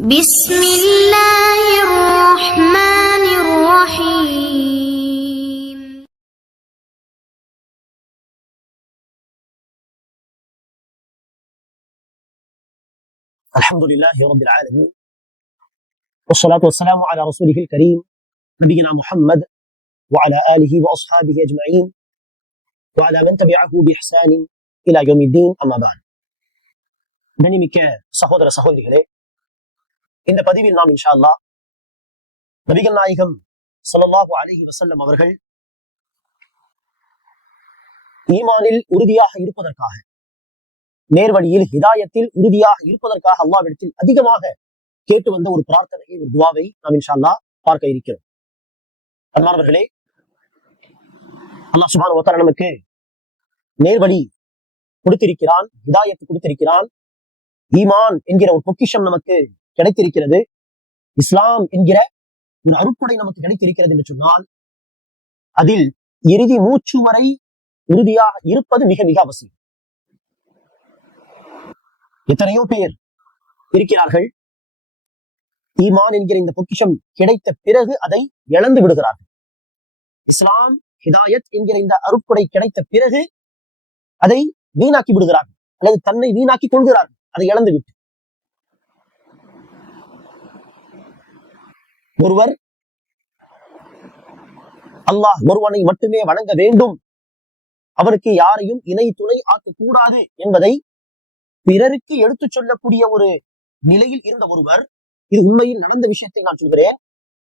بسم الله الرحمن الرحيم. الحمد لله رب العالمين والصلاة والسلام على رسوله الكريم نبينا محمد وعلى آله وأصحابه أجمعين وعلى من تبعه بإحسان إلى يوم الدين أما بعد. கண்ணியமிக்க சகோதர சகோதரிகளே, இந்த பதிவில் நாம் இன்ஷா அல்லாஹ் நபிகள் நாயகம் ஸல்லல்லாஹு அலைஹி வஸல்லம் அவர்கள் ஈமானில் உறுதியாக இருப்பதற்காக, நேர்வழியில் ஹிதாயத்தில் உறுதியாக இருப்பதற்காக அல்லாஹ்விடத்தில் அதிகமாக கேட்டு வந்த ஒரு பிரார்த்தனையை, ஒரு துஆவை நாம் இன்ஷா அல்லாஹ் பார்க்க இருக்கிறோம். அன்பானவர்களே, அல்லாஹ் சுப்ஹானஹு வ தஆலா நமக்கு நேர்வழி கொடுத்திருக்கிறான், ஹிதாயத்து கொடுத்திருக்கிறான். ஈமான் என்கிற ஒரு பொக்கிஷம் நமக்கு கிடைத்திருக்கிறது. இஸ்லாம் என்கிற ஒரு அருட்கொடை நமக்கு கிடைத்திருக்கிறது என்று சொன்னால், அதில் இறுதி மூச்சு வரை உறுதியாக இருப்பது மிக மிக அவசியம். எத்தனையோ பேர் இருக்கிறார்கள், ஈமான் என்கிற இந்த பொக்கிஷம் கிடைத்த பிறகு அதை இழந்து விடுகிறார்கள். இஸ்லாம் ஹிதாயத் என்கிற இந்த அருட்கொடை கிடைத்த பிறகு அதை வீணாக்கி விடுகிறார்கள், அல்லது தன்னை வீணாக்கி கொள்கிறார்கள், அதை இழந்து விட்டு. ஒருவர் அல்லாஹ் ஒருவனை மட்டுமே வணங்க வேண்டும், அவருக்கு யாரையும் இணை துணை ஆக்கக்கூடாது என்பதை பிறருக்கு எடுத்துச் சொல்லக்கூடிய ஒரு நிலையில் இருந்த ஒருவர், இது உண்மையில் நடந்த விஷயத்தை நான் சொல்கிறேன்,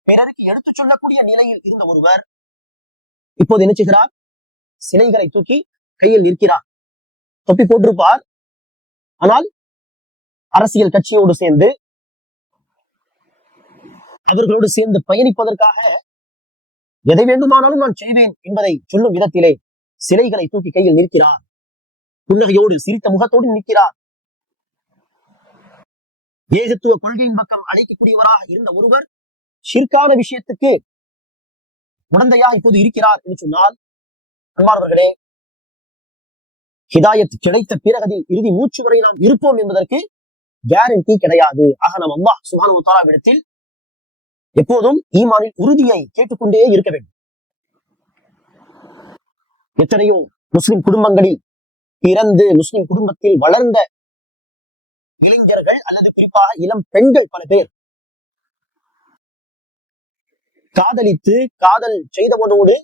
பிறருக்கு எடுத்துச் சொல்லக்கூடிய நிலையில் இருந்த ஒருவர் இப்போது என்ன செய்கிறார்? சிலைகளை தூக்கி கையில் நிற்கிறார். தொப்பி போட்டிருப்பார், ஆனால் அரசியல் கட்சியோடு சேர்ந்து அவர்களோடு சேர்ந்து பயணிப்பதற்காக எதை வேண்டுமானாலும் நான் செய்வேன் என்பதை சொல்லும் விதத்திலே சிலைகளை தூக்கி கையில் நிற்கிறார். புன்னகையோடு சிரித்த முகத்தோடு நிற்கிறார். ஏகத்துவ கொள்கையின் பக்கம் அழைக்கக்கூடியவராக இருந்த ஒருவர் ஷிர்கான விஷயத்துக்கு உடந்தையா இப்போது இருக்கிறார் என்று சொன்னால், அன்பானவர்களே, ஹிதாயத் கிடைத்த பிறகு அதில் இறுதி மூச்சு வரை நாம் இருப்போம் என்பதற்கு கேரண்டி கிடையாது. ஆக நாம் அல்லாஹ் சுப்ஹானஹு வ தஆலாவிடத்தில் எப்போதும் ஈமானில் உறுதியை கேட்டுக்கொண்டே இருக்க வேண்டும். எத்தனையோ முஸ்லிம் குடும்பங்களில் பிறந்து முஸ்லிம் குடும்பத்தில் வளர்ந்த இளைஞர்கள் அல்லது குறிப்பாக இளம் பெண்கள் பல பேர் காதலித்து காதல் செய்தவனோடு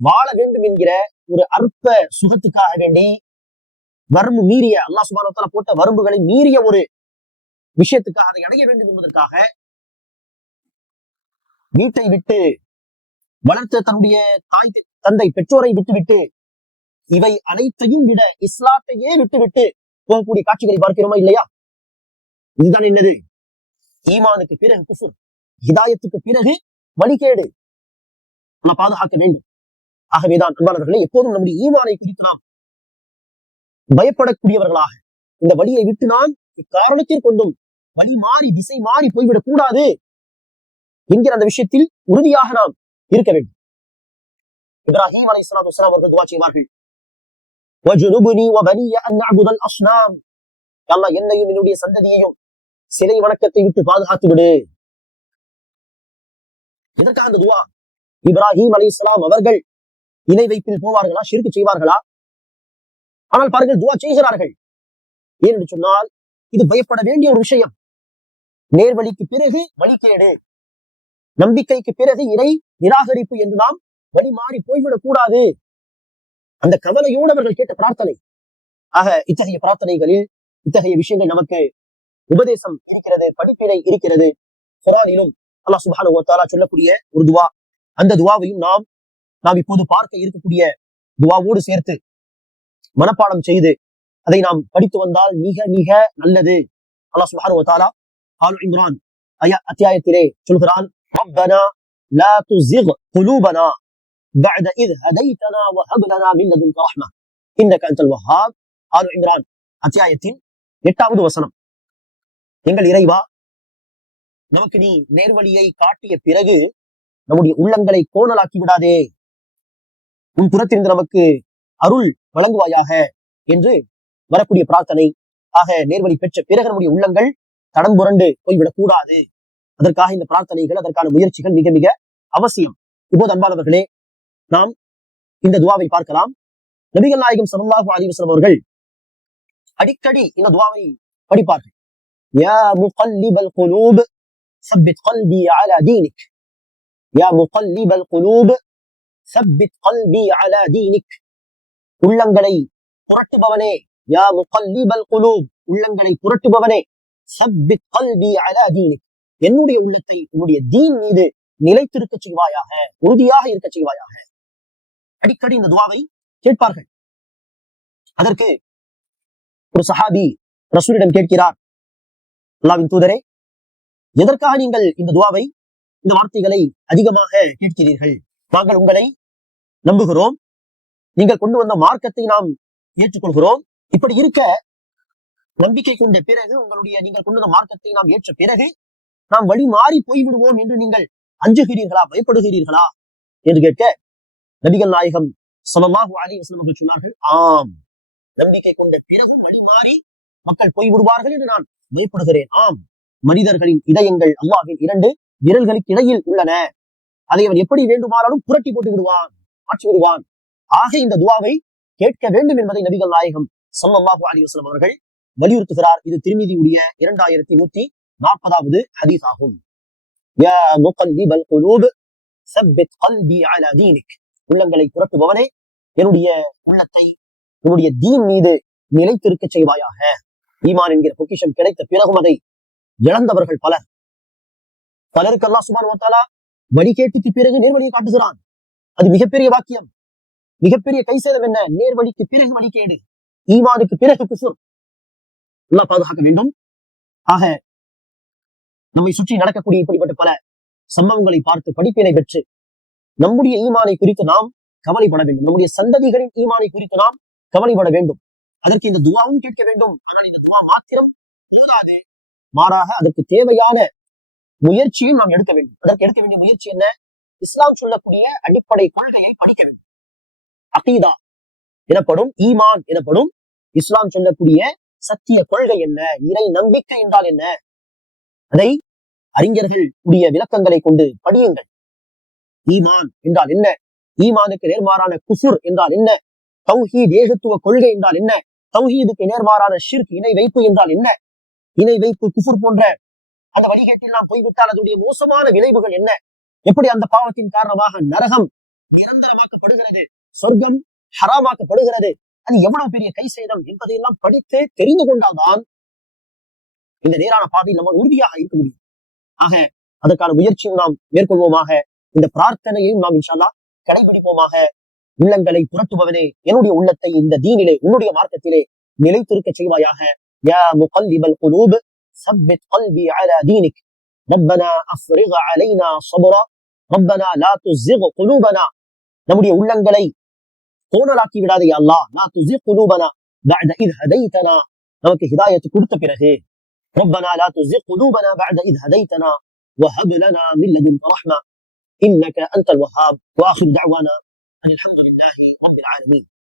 வாழ வேண்டும் என்கிற ஒரு அற்ப சுகத்துக்காக வேண்டி வரம்பு மீறிய, அல்லாஹ் சுப்ஹானஹு வ தஆலா போட்ட வரம்புகளை மீறிய ஒரு விஷயத்துக்காக அதை அடைய வேண்டும் என்பதற்காக வீட்டை விட்டு, வளர்த்த தன்னுடைய தாய் தந்தை பெற்றோரை விட்டுவிட்டு, இவை அனைத்தையும் விட இஸ்லாத்தையே விட்டுவிட்டு போகக்கூடிய காட்சிகளை பார்க்கிறோமா இல்லையா? இதுதான் என்னது? ஈமானுக்கு பிறகு குஃப்ர், ஹிதாயத்துக்கு பிறகு வழிகேடு. நாம் பாதுகாக்க வேண்டும். ஆகவேதான் அன்பானவர்களே, எப்போதும் நம்முடைய ஈமானை குறித்து நாம் பயப்படக்கூடியவர்களாக, இந்த வழியை விட்டு நான் இக்காரணத்திற்கு கொண்டும் வழி மாறி திசை மாறி போய்விடக் கூடாது என்கிற அந்த விஷயத்தில் உறுதியாக நாம் இருக்க வேண்டும். இப்ராஹீம் அலைஹிஸ்ஸலாத்து வஸ்ஸலாம் அவர்கள் துஆ செய்வார்கள், வஜ்னுபுனி வபனிய அன் நஅபுதல் அஸ்னாம், அல்லாஹ் என்னையும் என்னுடைய சந்ததியையும் சிலை வணக்கத்தை விட்டு பாதுகாத்து விடு. இதற்காக அந்த துஆ. இப்ராஹீம் அலைஹிஸ்ஸலாம் அவர்கள் இணை வைப்பில் போவார்களா? ஷிர்க் செய்வார்களா? ஆனால் பாருங்கள், துஆ செய்கிறார்கள். ஏனென்று சொன்னால், இது பயப்பட வேண்டிய ஒரு விஷயம். நேர்வழிக்கு பிறகு வழிகேடு, நம்பிக்கைக்கு பிறகு இறை நிராகரிப்பு என்று நாம் வழி மாறி போய்விடக் கூடாது. அந்த கவலையோடு அவர்கள் கேட்ட பிரார்த்தனை. ஆக இத்தகைய பிரார்த்தனைகளில் இத்தகைய விஷயங்கள் நமக்கு உபதேசம் இருக்கிறது, படிப்பினை இருக்கிறது. குர்ஆனிலும் அல்லாஹ் சுப்ஹானஹு வ தஆலா சொல்லக்கூடிய ஒரு துஆ, அந்த துஆவையும் நாம் இப்போது பார்க்க இருக்கக்கூடிய துஆவோடு சேர்த்து மனப்பாடம் செய்து அதை நாம் படித்து வந்தால் மிக மிக நல்லது. அல்லாஹ் சுப்ஹானஹு வ தஆலா ஆல் இம்ரான் அத்தியாயத்திலே சொல்கிறான், ரப்பனா லா துஸிக் குலூபனா பஅத இத் ஹதைதனா வ ஹப் லனா மின் லதுன்க ரஹ்ம இன்னக அன்தல் வஹ்ஹாப். ஆல் இம்ரான் அத்தியாயத்தின் 8வது வசனம். எங்கள் இறைவா, நமக்கு நீ நேர்வழியை காட்டிய பிறகு நம்முடைய உள்ளங்களை கோணலாக்கி விடாதே, உன் புறத்திலிருந்து நமக்கு அருள் வழங்குவாயாக என்று வரக்கூடிய பிரார்த்தனை. ஆக நேர்வழி பெற்ற பிறகு நம்முடைய உள்ளங்கள் தடம் புரண்டு போய்விடக் கூடாது. அதற்காக இந்த பிரார்த்தனைகள், அதற்கான முயற்சிகள் மிக மிக அவசியம். இப்போது அன்பானவர்களே, நாம் இந்த துவாவை பார்க்கலாம். நபிகள் நாயகம் ஸல்லல்லாஹு அலைஹி வஸல்லம் அவர்கள் அடிக்கடி இந்த துவாவை படிப்பார்கள். யா முகல்லிபல் குலூப் ஸப்பித் கல்பி அலா தீனிக். யா முகல்லிபல் குலூப் ஸப்பித் கல்பி அலா தீனிக். உள்ளங்களை புரட்டுபவனே, யா முகல்லிபல் குலூப், உள்ளங்களை புரட்டுபவனே, ஸப்பித் கல்பி அலா தீனிக், என்னுடைய உள்ளத்தை உன்னுடைய தீன் மீது நிலைத்திருக்க செய்வாயாக, உறுதியாக இருக்க செய்வாயாக. அடிக்கடி இந்த துவாவை கேட்பார்கள். அதற்கு ஒரு சஹாபி ரசூலிடம் கேட்கிறார், அல்லாஹ்வின் தூதரே, எதற்காக நீங்கள் இந்த துவாவை, இந்த வார்த்தைகளை அதிகமாக கேட்கிறீர்கள்? நாங்கள் உங்களை நம்புகிறோம், நீங்கள் கொண்டு வந்த மார்க்கத்தை நாம் ஏற்றுக்கொள்கிறோம். இப்படி இருக்க நம்பிக்கை கொண்ட பிறகு, நீங்கள் கொண்டு வந்த மார்க்கத்தை நாம் ஏற்ற பிறகு நாம் வழி மாறி போய்விடுவோம் என்று நீங்கள் அஞ்சுகிறீர்களா, பயப்படுகிறீர்களா என்று கேட்க, நபிகள் நாயகம் ஸல்லல்லாஹு அலைஹி வஸல்லம் அவர்கள் சொன்னார்கள், ஆம், நம்பிக்கை கொண்ட பிறகும் வழி மாறி மக்கள் போய்விடுவார்கள் என்று நான் பயப்படுகிறேன். ஆம், மனிதர்களின் இதயங்கள் அல்லாஹ்வின் 2 விரல்களுக்கு இடையில் உள்ளன. அதை அவன் எப்படி வேண்டுமானாலும் புரட்டி போட்டு விடுவான், மாற்றி விடுவான். ஆக இந்த துவாவை கேட்க வேண்டும் என்பதை நபிகள் நாயகம் ஸல்லல்லாஹு அலைஹி வஸல்லம் அவர்கள் வலியுறுத்துகிறார். இது திர்மிதியுடைய 2140வது ஹதீஸ் ஆகும். யா முகல்லிபல் குலூப் ஸப்பித் கல்பி அலா தீனிக். உள்ளங்களை புரட்டுபவனே, என்னுடைய உள்ளத்தை உன்னுடைய தீன் மீது நிலைத்திருக்க செய்வாயாக. ஈமான் என்கிற பொக்கிஷம் கிடைத்த பிறகும் அதை இழந்தவர்கள் பலர். பலருக்கு அல்லாஹ் சுப்ஹானஹு வ தஆலா வழி கேட்டுக்கு பிறகு நேர்வழியை காட்டுகிறான். அது மிகப்பெரிய வாக்கியம், மிகப்பெரிய கைசேதம். என்ன? நேர்வழிக்கு பிறகு வழிகேடு, ஈமானுக்கு பிறகு குஃப்ர். அல்லாஹ் பாதுகாக்க வேண்டும். ஆக நம்மை சுற்றி நடக்கக்கூடிய இப்படிப்பட்ட பல சம்பவங்களை பார்த்து படிப்பினை பெற்று நம்முடைய ஈமானை குறித்து நாம் கவலைப்பட வேண்டும். நம்முடைய சந்ததிகளின் ஈமானை குறித்து நாம் கவலைப்பட வேண்டும். அதற்கு இந்த துவாவும் கேட்க வேண்டும். ஆனால் இந்த துவா மாத்திரம் போதாது, மாறாக அதற்கு தேவையான முயற்சியும் நாம் எடுக்க வேண்டும். அதற்கு எடுக்க வேண்டிய முயற்சி என்ன? இஸ்லாம் சொல்லக்கூடிய அடிப்படை கொள்கையை படிக்க வேண்டும். அகீதா எனப்படும், ஈமான் எனப்படும் இஸ்லாம் சொல்லக்கூடிய சத்திய கொள்கை என்ன, இறை நம்பிக்கை என்றால் என்ன, அதை அறிஞர்கள் உடைய விளக்கங்களை கொண்டு படியுங்கள். ஈமான் என்றால் என்ன, ஈமானுக்கு நேர்மாறான குஃபுர் என்றால் என்ன, தௌஹீத் ஏகத்துவ கொள்கை என்றால் என்ன, தௌஹீதுக்கு நேர்மாறான ஷிர்க் இணை வைப்பு என்றால் என்ன, இணை வைப்பு குஃபுர் போன்ற அந்த வழிகேட்டில் நாம் போய்விட்டால் அதனுடைய மோசமான விளைவுகள் என்ன, எப்படி அந்த பாவத்தின் காரணமாக நரகம் நிரந்தரமாக்கப்படுகிறது, சொர்க்கம் ஹராமாக்கப்படுகிறது, அது எவ்வளவு பெரிய கை சேதம் என்பதையெல்லாம் படித்து தெரிந்து கொண்டால்தான் இந்த நேரான பாதையில் நம்ம உறுதியாக இருக்க முடியும். ஆக அதற்கான முயற்சியும் நாம் மேற்கொள்வோமாக. இந்த பிரார்த்தனையையும் நாம் இன்ஷா அல்லாஹ் கடைபிடிப்போமாக. உள்ளங்களை புரட்டுபவனே, என்னுடைய உள்ளத்தை இந்த தீனிலே, உன்னுடைய மார்க்கத்திலே நிலைத்திருக்க செய்வாயாக. யா முகல்லிபல் குலூப் ஸப்பித் கல்பி அலா தீனிக். ரப்பனா அஃப்ரிக் அலைனா ஸப்ரா ரப்பனா லா துஸிக் குலூபனா. நம்முடைய உள்ளங்களை கோணலாக்கி விடாதே யா அல்லாஹ். லா துஸிக் குலூபனா பஅத இத் ஹதைதனா. நமக்கு ஹிதாயத் கொடுத்த பிறகு ربنا لا تزغ قلوبنا بعد إذ هديتنا وهب لنا من لدنك رحمة إنك أنت الوهاب. وآخر دعوانا أن الحمد لله رب العالمين.